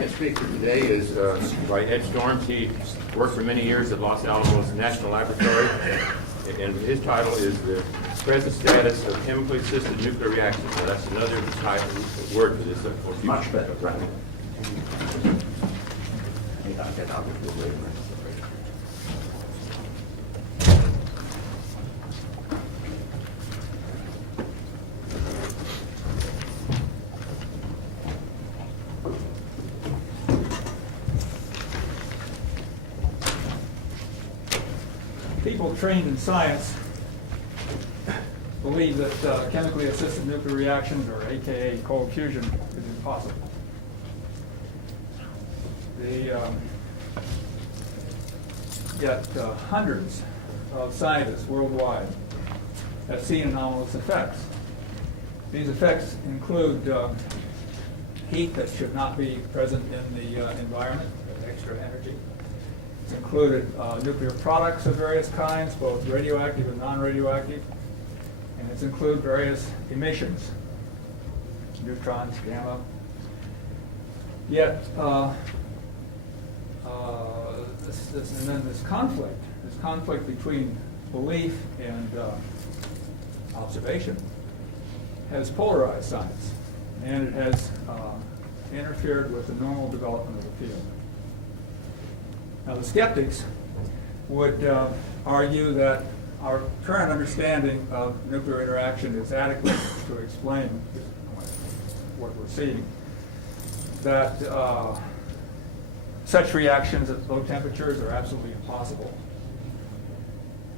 second speaker today is by Ed Storms. He worked for many years at Los Alamos National Laboratory, and his title is The Present Status of Chemically Assisted Nuclear Reactions. So that's another word for this. For Much better, right. People trained in science believe that chemically assisted nuclear reactions, or AKA cold fusion, is impossible. Yet hundreds of scientists worldwide have seen anomalous effects. These effects include heat that should not be present in the environment, extra energy. It's included nuclear products of various kinds, both radioactive and non-radioactive, and it's included various emissions, neutrons, gamma. Yet, this conflict between belief and observation has polarized science, and it has interfered with the normal development of the field. Now, the skeptics would argue that our current understanding of nuclear interaction is adequate to explain what we're seeing, that such reactions at low temperatures are absolutely impossible,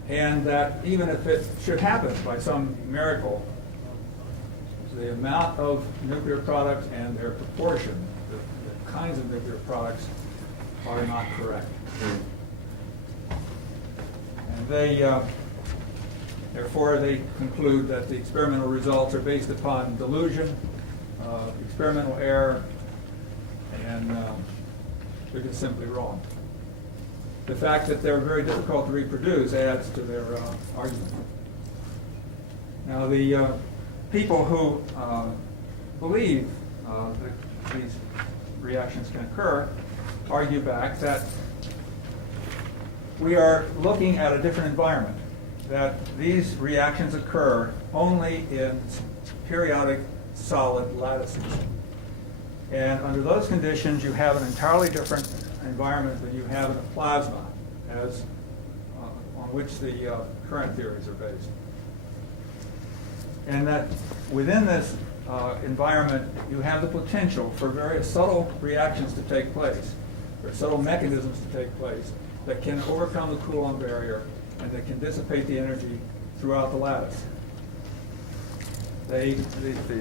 and that even if it should happen by some miracle, the amount of nuclear products and their proportion, the kinds of nuclear products, are not correct. And therefore they conclude that the experimental results are based upon delusion, experimental error, and they're just simply wrong. The fact that they're very difficult to reproduce adds to their argument. Now, the people who believe that these reactions can occur argue back that we are looking at a different environment, that these reactions occur only in periodic solid lattices. And under those conditions, you have an entirely different environment than you have in a plasma, as on which the current theories are based. And that within this environment, you have the potential for various subtle reactions to take place, or subtle mechanisms to take place that can overcome the Coulomb barrier and that can dissipate the energy throughout the lattice. The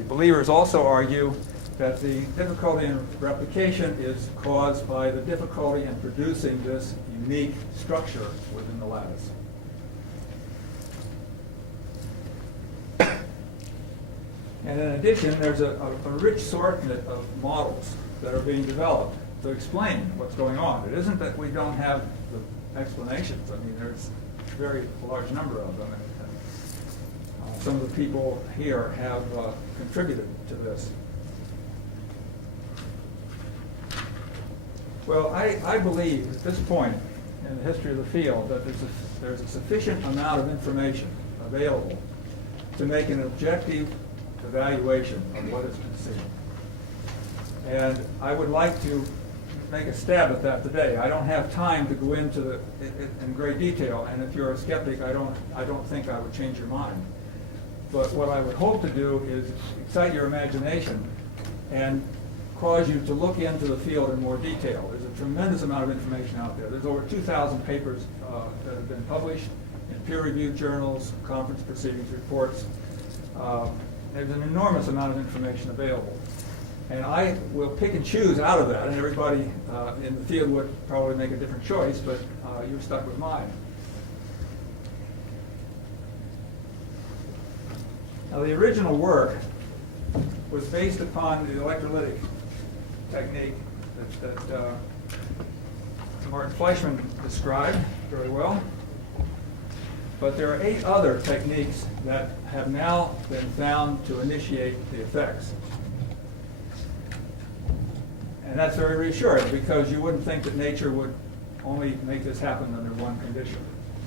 believers also argue that the difficulty in replication is caused by the difficulty in producing this unique structure within the lattice. And in addition, there's a rich assortment of models that are being developed to explain what's going on. It isn't that we don't have the explanations. I mean, there's a very large number of them. And some of the people here have contributed to this. Well, I believe at this point in the history of the field that there's a sufficient amount of information available to make an objective evaluation of what has been seen. And I would like to make a stab at that today. I don't have time to go into it in great detail, and if you're a skeptic, I don't think I would change your mind. But what I would hope to do is excite your imagination and cause you to look into the field in more detail. There's a tremendous amount of information out there. There's over 2,000 papers that have been published in peer-reviewed journals, conference proceedings, reports. There's an enormous amount of information available. And I will pick and choose out of that, and everybody in the field would probably make a different choice, but you're stuck with mine. Now, the original work was based upon the electrolytic technique that Martin Fleischmann described very well. But there are 8 other techniques that have now been found to initiate the effects. And that's very reassuring, because you wouldn't think that nature would only make this happen under one condition.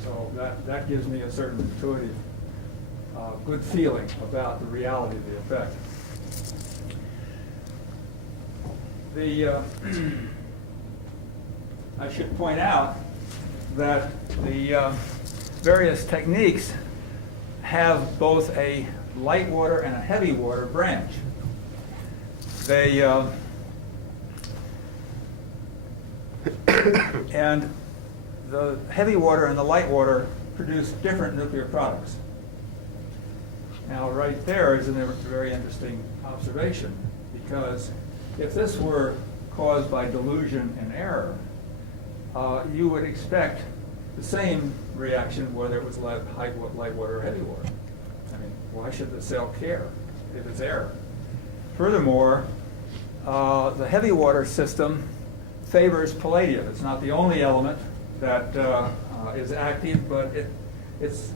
So that gives me a certain intuitive good feeling about the reality of the effect. I should point out that the various techniques have both a light water and a heavy water branch. They and the heavy water and the light water produce different nuclear products. Now, right there is a very interesting observation, because if this were caused by delusion and error, you would expect the same reaction whether it was light water or heavy water. I mean, why should the cell care if it's error? Furthermore, the heavy water system favors palladium. It's not the only element that is active, but it's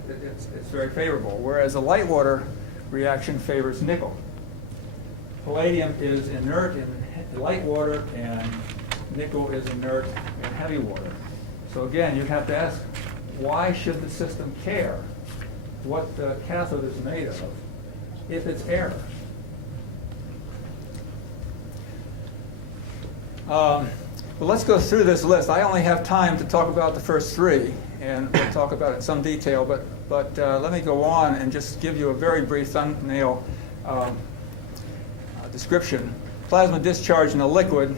very favorable, whereas a light water reaction favors nickel. Palladium is inert in light water, and nickel is inert in heavy water. So again, you have to ask, why should the system care what the cathode is made of if it's air? Well, let's go through this list. I only have time to talk about the first three, and we'll talk about it in some detail, but let me go on and just give you a very brief thumbnail description. Plasma discharge in a liquid.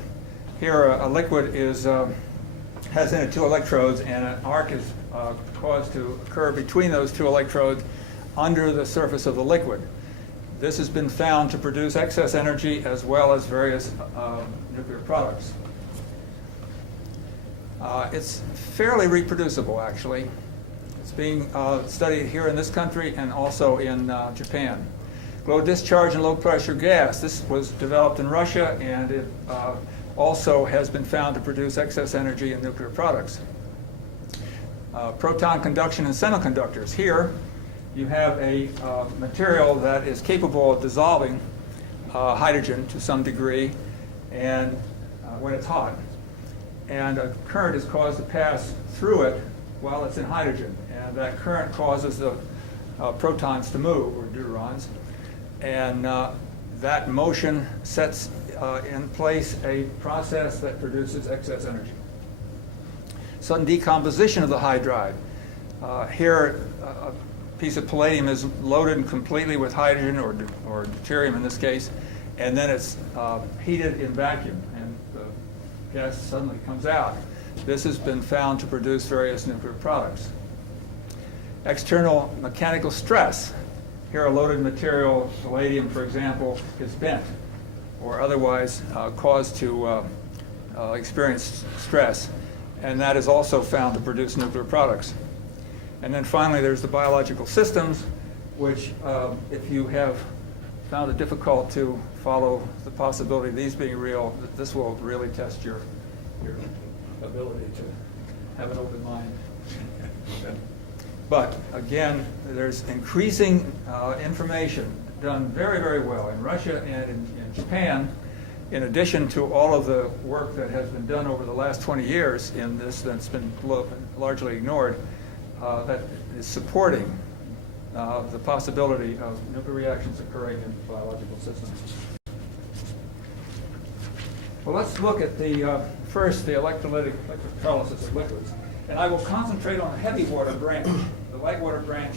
Here, a liquid has in it two electrodes, and an arc is caused to occur between those two electrodes under the surface of the liquid. This has been found to produce excess energy as well as various nuclear products. It's fairly reproducible, actually. It's being studied here in this country and also in Japan. Low discharge and low pressure gas. This was developed in Russia, and it also has been found to produce excess energy in nuclear products. Proton conduction in semiconductors. Here, you have a material that is capable of dissolving hydrogen to some degree, and when it's hot. And a current is caused to pass through it while it's in hydrogen. And that current causes the protons to move, or deuterons. And that motion sets in place a process that produces excess energy. Sudden decomposition of the hydride. Here, a piece of palladium is loaded completely with hydrogen, or deuterium in this case, and then it's heated in vacuum, and the gas suddenly comes out. This has been found to produce various nuclear products. External mechanical stress. Here, a loaded material, palladium, for example, is bent or otherwise caused to experience stress, and that is also found to produce nuclear products. And then finally, there's the biological systems, which, if you have found it difficult to follow the possibility of these being real, this will really test your ability to have an open mind. But again, there's increasing information done very, very well in Russia and in Japan, in addition to all of the work that has been done over the last 20 years in this that's been largely ignored, that is supporting the possibility of nuclear reactions occurring in biological systems. Well, let's look at first the electrolysis of liquids. And I will concentrate on the heavy water branch. The light water branch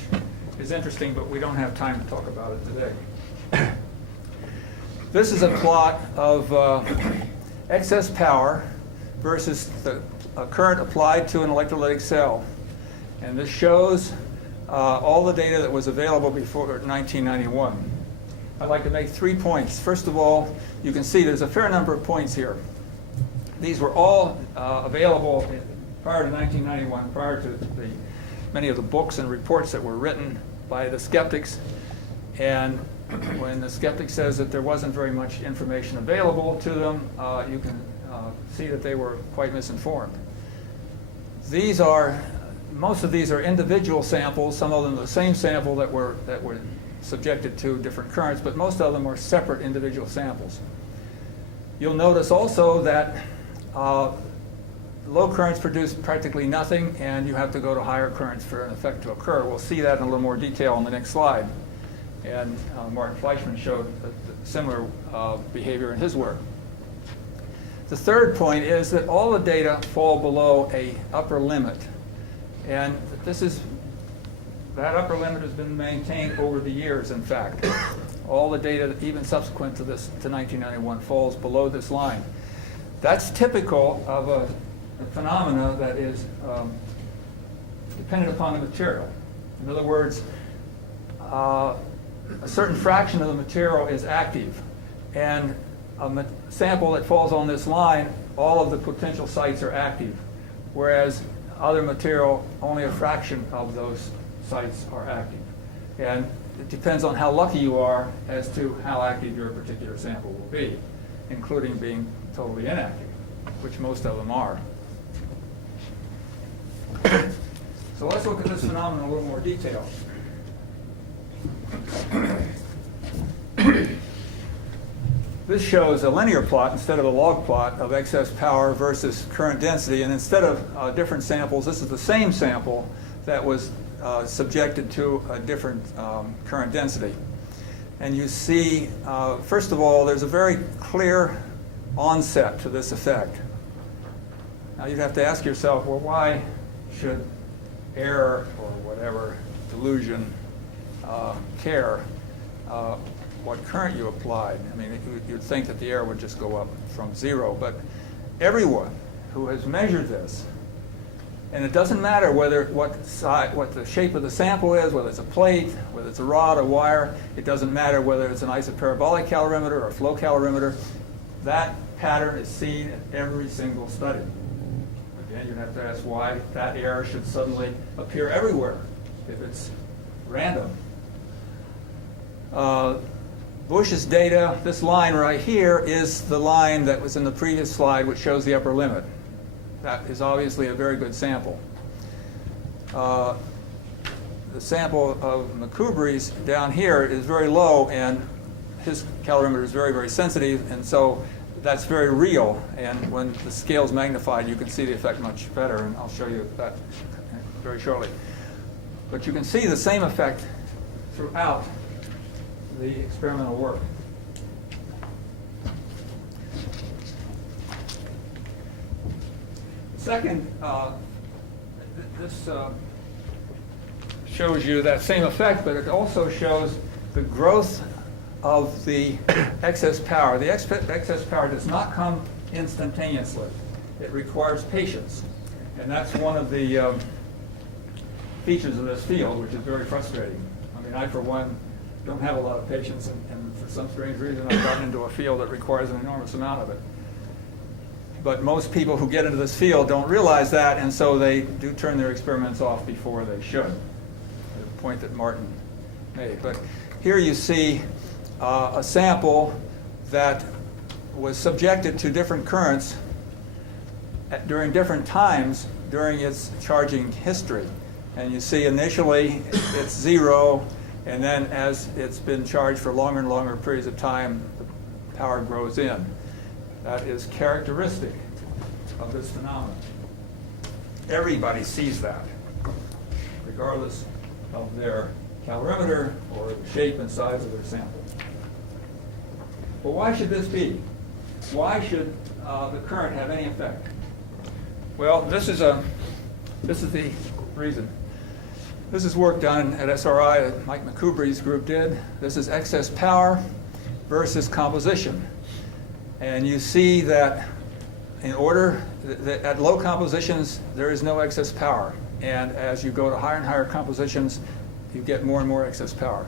is interesting, but we don't have time to talk about it today. This is a plot of excess power versus the current applied to an electrolytic cell. And this shows all the data that was available before 1991. I'd like to make 3 points. First of all, you can see there's a fair number of points here. These were all available prior to 1991, prior to many of the books and reports that were written by the skeptics. And when the skeptic says that there wasn't very much information available to them, you can see that they were quite misinformed. Most of these are individual samples, some of them the same sample that were subjected to different currents, but most of them are separate individual samples. You'll notice also that low currents produce practically nothing, and you have to go to higher currents for an effect to occur. We'll see that in a little more detail on the next slide. And Martin Fleischmann showed similar behavior in his work. The third point is that all the data fall below an upper limit. And that upper limit has been maintained over the years, in fact. All the data, even subsequent to 1991, falls below this line. That's typical of a phenomena that is dependent upon the material. In other words, a certain fraction of the material is active, and a sample that falls on this line, all of the potential sites are active, whereas other material, only a fraction of those sites are active. And it depends on how lucky you are as to how active your particular sample will be, including being totally inactive, which most of them are. So let's look at this phenomenon in a little more detail. This shows a linear plot instead of a log plot of excess power versus current density. And instead of different samples, this is the same sample that was subjected to a different current density. And you see, first of all, there's a very clear onset to this effect. Now you'd have to ask yourself, well, why should error or whatever, delusion, care what current you applied? I mean, you'd think that the error would just go up from zero, but everyone who has measured this, and it doesn't matter what the shape of the sample is, whether it's a plate, whether it's a rod, a wire, it doesn't matter whether it's an isoparabolic calorimeter or a flow calorimeter, that pattern is seen in every single study. Again, you'd have to ask why that error should suddenly appear everywhere if it's random. Bush's data, this line right here is the line that was in the previous slide, which shows the upper limit. That is obviously a very good sample. The sample of McCubri's down here is very low, and his calorimeter is very, very sensitive, and so that's very real. And when the scale is magnified, you can see the effect much better, and I'll show you that very shortly. But you can see the same effect throughout the experimental work. Second, this shows you that same effect, but it also shows the growth of the excess power. The excess power does not come instantaneously. It requires patience. And that's one of the features of this field, which is very frustrating. I mean, I, for one, don't have a lot of patience, and for some strange reason, I've gotten into a field that requires an enormous amount of it. But most people who get into this field don't realize that, and so they do turn their experiments off before they should, the point that Martin made. But here you see a sample that was subjected to different currents during different times during its charging history. And you see initially it's zero, and then as it's been charged for longer and longer periods of time, the power grows in. That is characteristic of this phenomenon. Everybody sees that, regardless of their calorimeter or the shape and size of their sample. But why should this be? Why should the current have any effect? Well, this is the reason. This is work done at SRI that Mike McCubri's group did. This is excess power versus composition. And you see that in order, that at low compositions, there is no excess power. And as you go to higher and higher compositions, you get more and more excess power.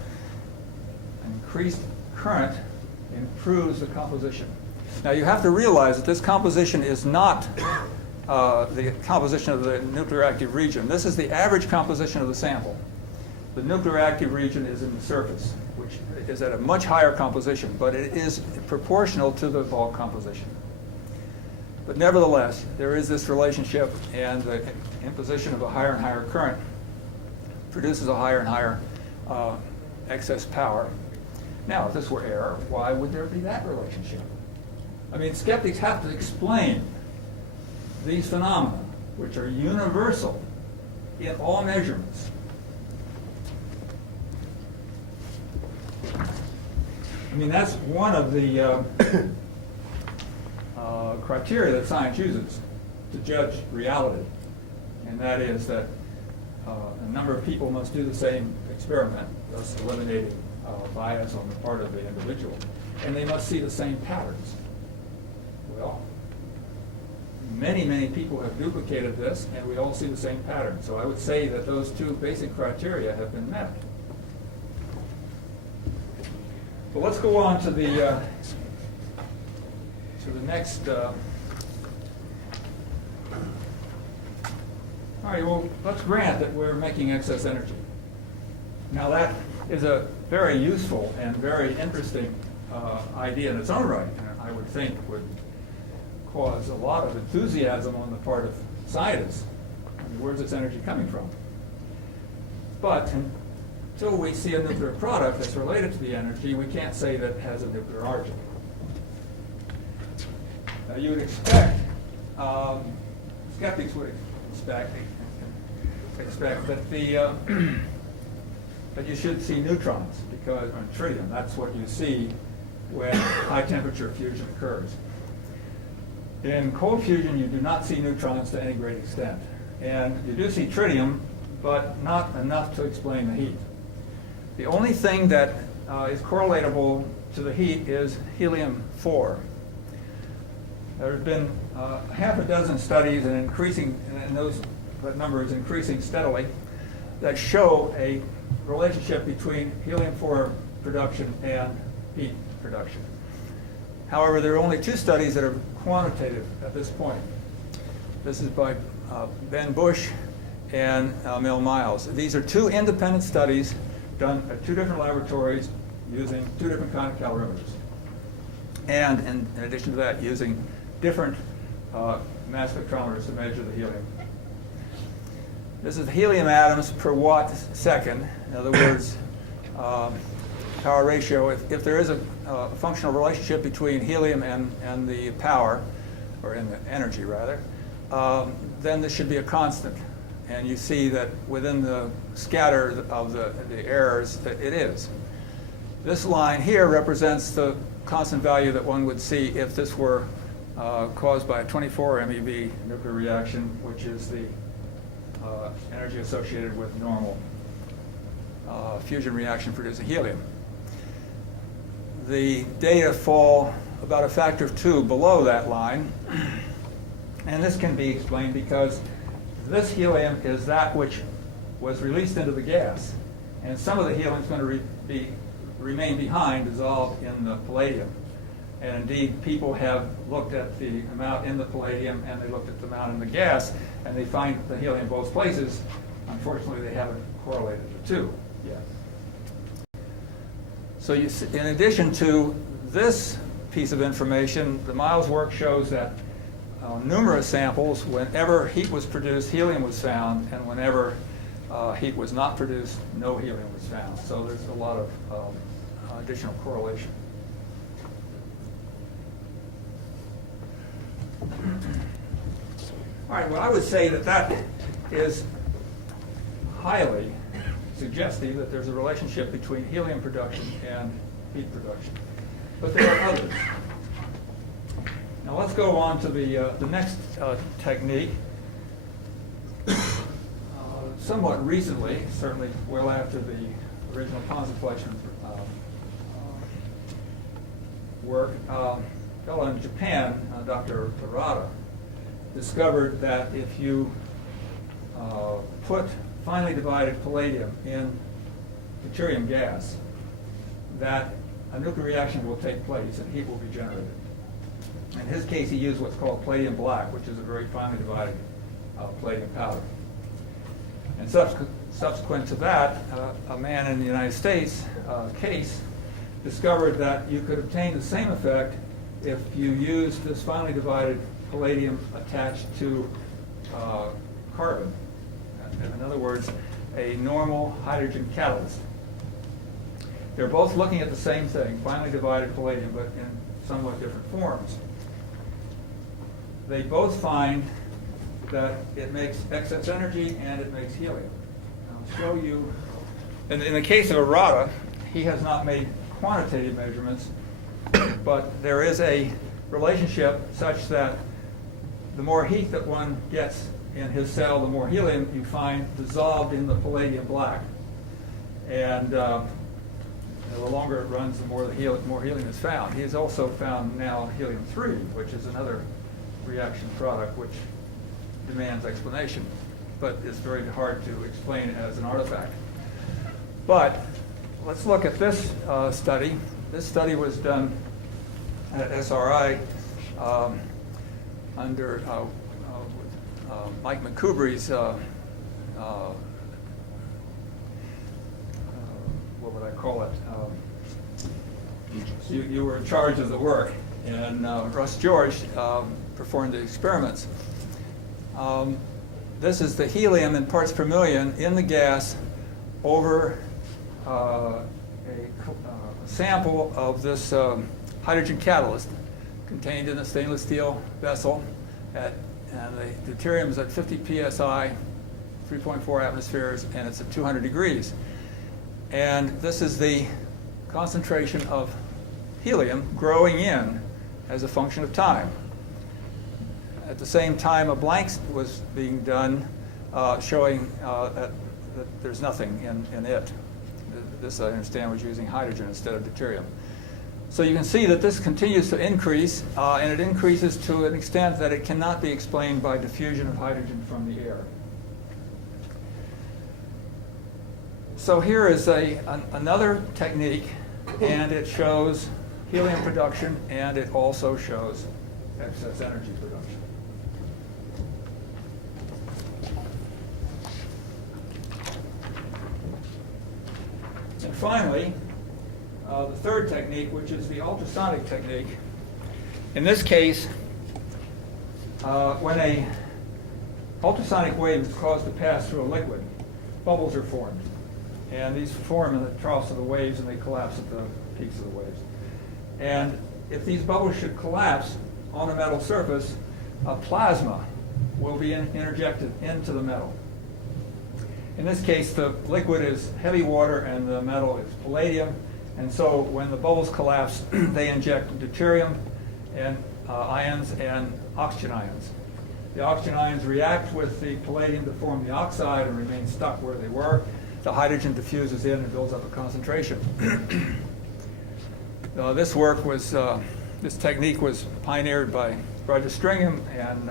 Increased current improves the composition. Now you have to realize that this composition is not the composition of the nuclear active region. This is the average composition of the sample. The nuclear active region is in the surface, which is at a much higher composition, but it is proportional to the bulk composition. But nevertheless, there is this relationship, and the imposition of a higher and higher current produces a higher and higher excess power. Now, if this were error, why would there be that relationship? I mean, skeptics have to explain these phenomena, which are universal in all measurements. I mean, that's one of the criteria that science uses to judge reality, and that is that a number of people must do the same experiment, thus eliminating bias on the part of the individual, and they must see the same patterns. Well, many people have duplicated this, and we all see the same pattern. So I would say that those two basic criteria have been met. But let's go on to the next. All right. Well, let's grant that we're making excess energy. Now that is a very useful and very interesting idea in its own right, and I would think would cause a lot of enthusiasm on the part of scientists. I mean, where's this energy coming from? But until we see a nuclear product that's related to the energy, we can't say that it has a nuclear origin. Now, you would expect, skeptics would expect that that you should see neutrons, because, or tritium, that's what you see when high temperature fusion occurs. In cold fusion, you do not see neutrons to any great extent. And you do see tritium, but not enough to explain the heat. The only thing that is correlatable to the heat is helium-4. There have been half a dozen studies, and that number is increasing steadily, that show a relationship between helium-4 production and heat production. However, there are only two studies that are quantitative at this point. This is by Ben Bush and Mel Miles. These are two independent studies done at two different laboratories using two different kind of calorimeters. And in addition to that, using different mass spectrometers to measure the helium. This is helium atoms per watt second. In other words, power ratio. If there is a functional relationship between helium and the power, or in the energy rather, then this should be a constant. And you see that within the scatter of the errors that it is. This line here represents the constant value that one would see if this were caused by a 24 MeV nuclear reaction, which is the energy associated with normal fusion reaction producing helium. The data fall about a factor of 2 below that line, and this can be explained because this helium is that which was released into the gas, and some of the helium is going to remain behind, dissolved in the palladium. And indeed, people have looked at the amount in the palladium, and they looked at the amount in the gas, and they find the helium in both places. Unfortunately, they haven't correlated the two yet. So you see, in addition to this piece of information, the Miles work shows that numerous samples, whenever heat was produced, helium was found, and whenever heat was not produced, no helium was found. So there's a lot of additional correlation. All right, well, I would say that is highly suggestive that there's a relationship between helium production and heat production. But there are others. Now let's go on to the next technique. Somewhat recently, certainly well after the original Ponzi collection work, a fellow in Japan, Dr. Harada, discovered that if you put finely divided palladium in deuterium gas, that a nuclear reaction will take place and heat will be generated. In his case, he used what's called palladium black, which is a very finely divided palladium powder. And subsequent to that, a man in the United States, Case, discovered that you could obtain the same effect if you used this finely divided palladium attached to carbon. In other words, a normal hydrogen catalyst. They're both looking at the same thing, finely divided palladium, but in somewhat different forms. they both find that it makes excess energy and it makes helium. I'll show you. In the case of Arata, he has not made quantitative measurements, but there is a relationship such that the more heat that one gets in his cell, the more helium you find dissolved in the palladium black. And the longer it runs, the more helium is found. He has also found now helium-3, which is another reaction product which demands explanation, but is very hard to explain as an artifact. But let's look at this study. This study was done at SRI under Mike McCoubrey's, what would I call it? You were in charge of the work, and Russ George performed the experiments. This is the helium in parts per million in the gas over a sample of this hydrogen catalyst contained in a stainless steel vessel, and the deuterium is at 50 psi, 3.4 atmospheres, and it's at 200 degrees. And this is the concentration of helium growing in as a function of time. At the same time, a blank was being done showing that there's nothing in it. This, I understand, was using hydrogen instead of deuterium. So you can see that this continues to increase, and it increases to an extent that it cannot be explained by diffusion of hydrogen from the air. So here is another technique, and it shows helium production, and it also shows excess energy production. And finally, the third technique, which is the ultrasonic technique. In this case, when an ultrasonic wave is caused to pass through a liquid, bubbles are formed. And these form in the troughs of the waves, and they collapse at the peaks of the waves. And if these bubbles should collapse on a metal surface, a plasma will be interjected into the metal. In this case, the liquid is heavy water and the metal is palladium. And so when the bubbles collapse, they inject deuterium and ions and oxygen ions. The oxygen ions react with the palladium to form the oxide and remain stuck where they were. The hydrogen diffuses in and builds up a concentration. This technique was pioneered by Roger Stringham, and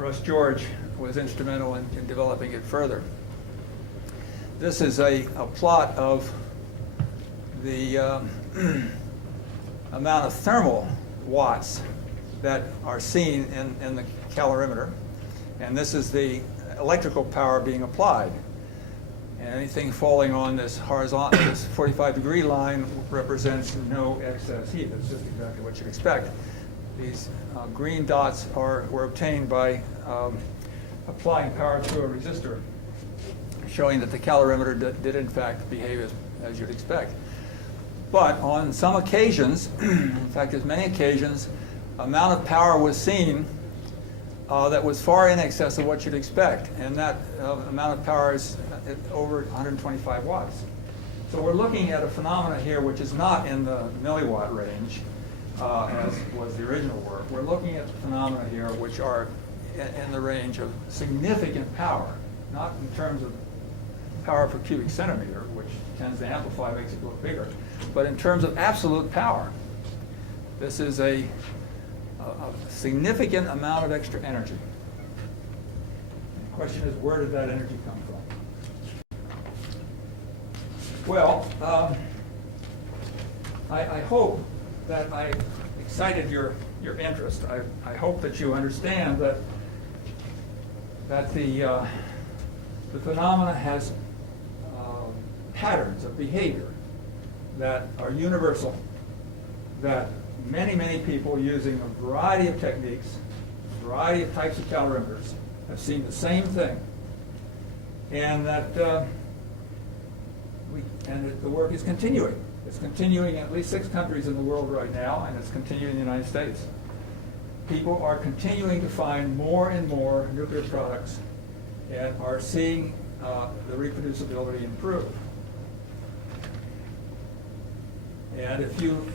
Russ George was instrumental in developing it further. This is a plot of the amount of thermal watts that are seen in the calorimeter, and this is the electrical power being applied. And anything falling on this horizontal, this 45-degree line represents no excess heat. That's just exactly what you'd expect. These green dots were obtained by applying power through a resistor, showing that the calorimeter did in fact behave as you'd expect. But on some occasions, in fact, as many occasions, amount of power was seen that was far in excess of what you'd expect, and that amount of power is over 125 watts. So we're looking at a phenomena here which is not in the milliwatt range, as was the original work. We're looking at phenomena here which are in the range of significant power, not in terms of power per cubic centimeter, which tends to amplify, makes it look bigger, but in terms of absolute power. This is a significant amount of extra energy. The question is, where did that energy come from? Well, I hope that I excited your interest. I hope that you understand that the phenomena has patterns of behavior that are universal, that many people using a variety of techniques, a variety of types of calorimeters, have seen the same thing, and that the work is continuing. It's continuing in at least 6 countries in the world right now, and it's continuing in the United States. people are continuing to find more and more nuclear products and are seeing the reproducibility improve. And if you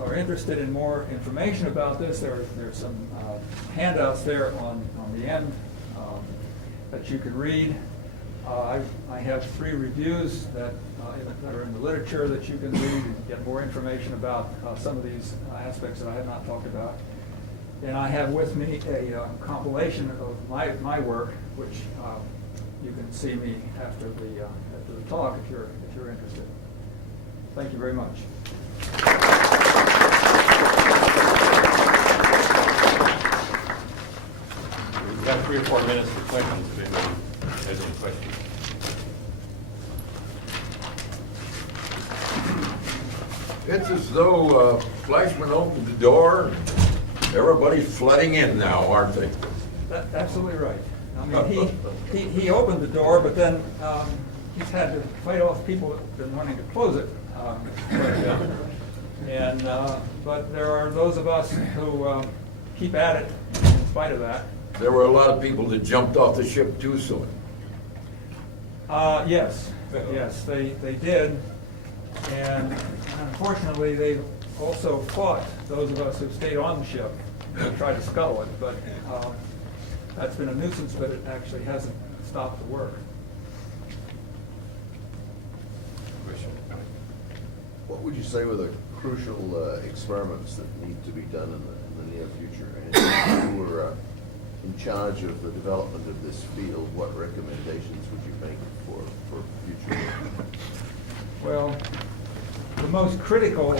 are interested in more information about this, there's some handouts there on the end that you can read. I have 3 reviews that are in the literature that you can read and get more information about some of these aspects that I have not talked about. And I have with me a compilation of my work, which you can see me after the talk if you're interested. Thank you very much. We've got 3 or 4 minutes for questions if anybody has any questions. It's as though Flashman opened the door, and everybody's flooding in now, aren't they? That's absolutely right. I mean, he opened the door, but then he's had to fight off people that have been wanting to close it. But there are those of us who keep at it in spite of that. There were a lot of people that jumped off the ship too soon. Yes, they did. And unfortunately, they also fought those of us who stayed on the ship and tried to scuttle it. But that's been a nuisance, but it actually hasn't stopped the work. Question? What would you say were the crucial experiments that need to be done in the near future? And if you were in charge of the development of this field, what recommendations would you make for future work? Well, the most critical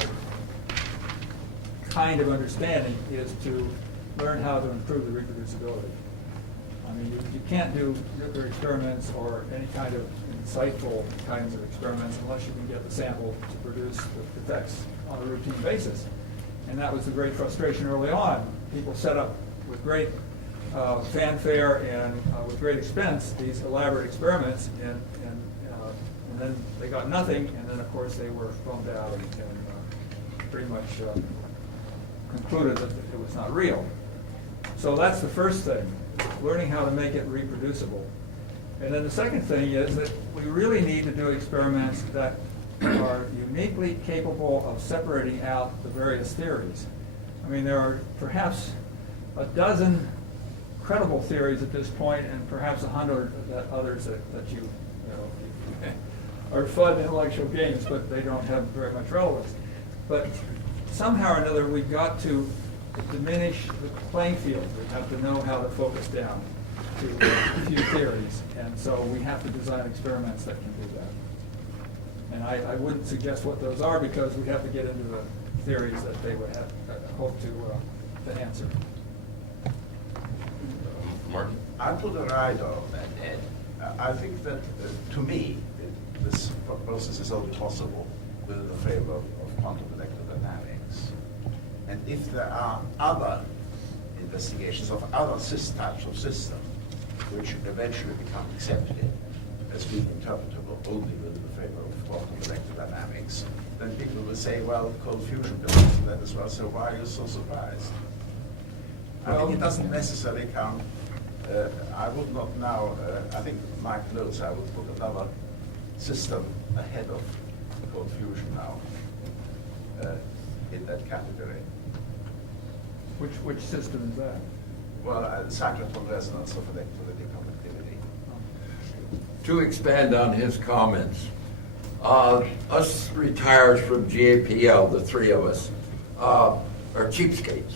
kind of understanding is to learn how to improve the reproducibility. I mean, you can't do nuclear experiments or any kind of insightful kinds of experiments unless you can get the sample to produce the effects on a routine basis. And that was the great frustration early on. People set up with great fanfare and with great expense these elaborate experiments, and then they got nothing, and then of course they were bummed out and pretty much concluded that it was not real. So that's the first thing, learning how to make it reproducible. And then the second thing is that we really need to do experiments that are uniquely capable of separating out the various theories. I mean, there are perhaps a dozen credible theories at this point, and perhaps 100 others that you are fun intellectual games, but they don't have very much relevance. But somehow or another, we've got to diminish the playing field. We have to know how to focus down to a few theories, and so we have to design experiments that can do that. And I wouldn't suggest what those are, because we have to get into the theories that they would have hope to answer. Martin? I'm to the right of that, Ed. I think that, to me, this process is only possible within the framework of quantum electrodynamics. And if there are other investigations of other types of systems which eventually become accepted as being interpretable only within the framework of quantum electrodynamics, then people will say, well, cold fusion belongs to that as well, so why are you so surprised? I think it doesn't necessarily count. I would not now, I think Mike notes, I would put another system ahead of cold fusion now in that category. Which system is that? Well, cyclotron resonance of electrolytic conductivity. To expand on his comments, us retires from GAPL, the 3 of us, are cheapskates.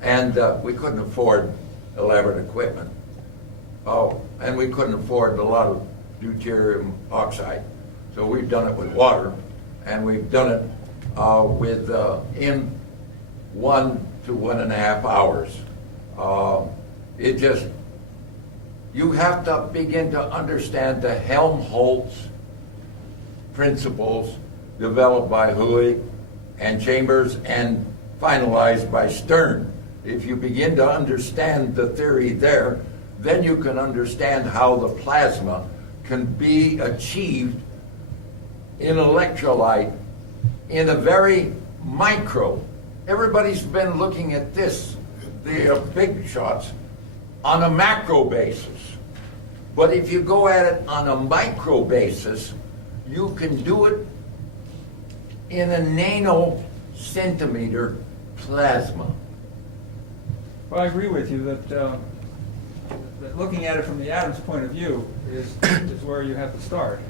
And we couldn't afford elaborate equipment. And we couldn't afford a lot of deuterium oxide. So we've done it with water, and we've done it in 1 to 1.5 hours. You have to begin to understand the Helmholtz principles developed by Hooley and Chambers and finalized by Stern. If you begin to understand the theory there, then you can understand how the plasma can be achieved in electrolyte in a very micro. Everybody's been looking at this the big shots on a macro basis. But if you go at it on a micro basis, you can do it in a nanocentimeter plasma. Well, I agree with you that, that looking at it from the atom's point of view is where you have to start.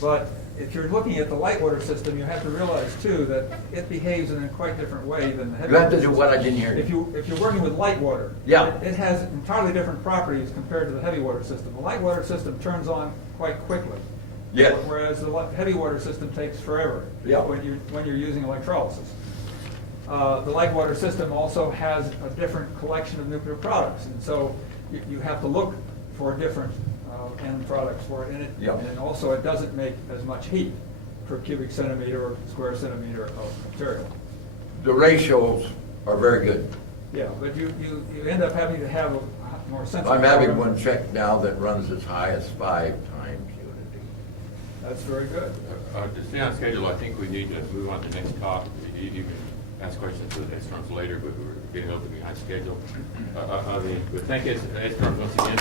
But if you're looking at the light water system, you have to realize too that it behaves in a quite different way than the heavy You have to water do system. what? I didn't hear you. If you're working with light water, Yeah. it has entirely different properties compared to the heavy water system. The light water system turns on quite quickly. Yes. Whereas the heavy water system takes forever. Yeah. When you're using electrolysis. The light water system also has a different collection of nuclear products, and so you have to look for different end products for it. Yeah. And also it doesn't make as much heat per cubic centimeter or square centimeter of material. The ratios are very good. Yeah, but you end up having to have a more sensitive. I'm having program. one checked now that runs as high as 5 times unity. That's very good. To stay on schedule, I think we need to move on to the next talk. You can ask questions to Ed Storms later, but we're getting a little bit behind schedule. But thank you, Ed Storms, once again.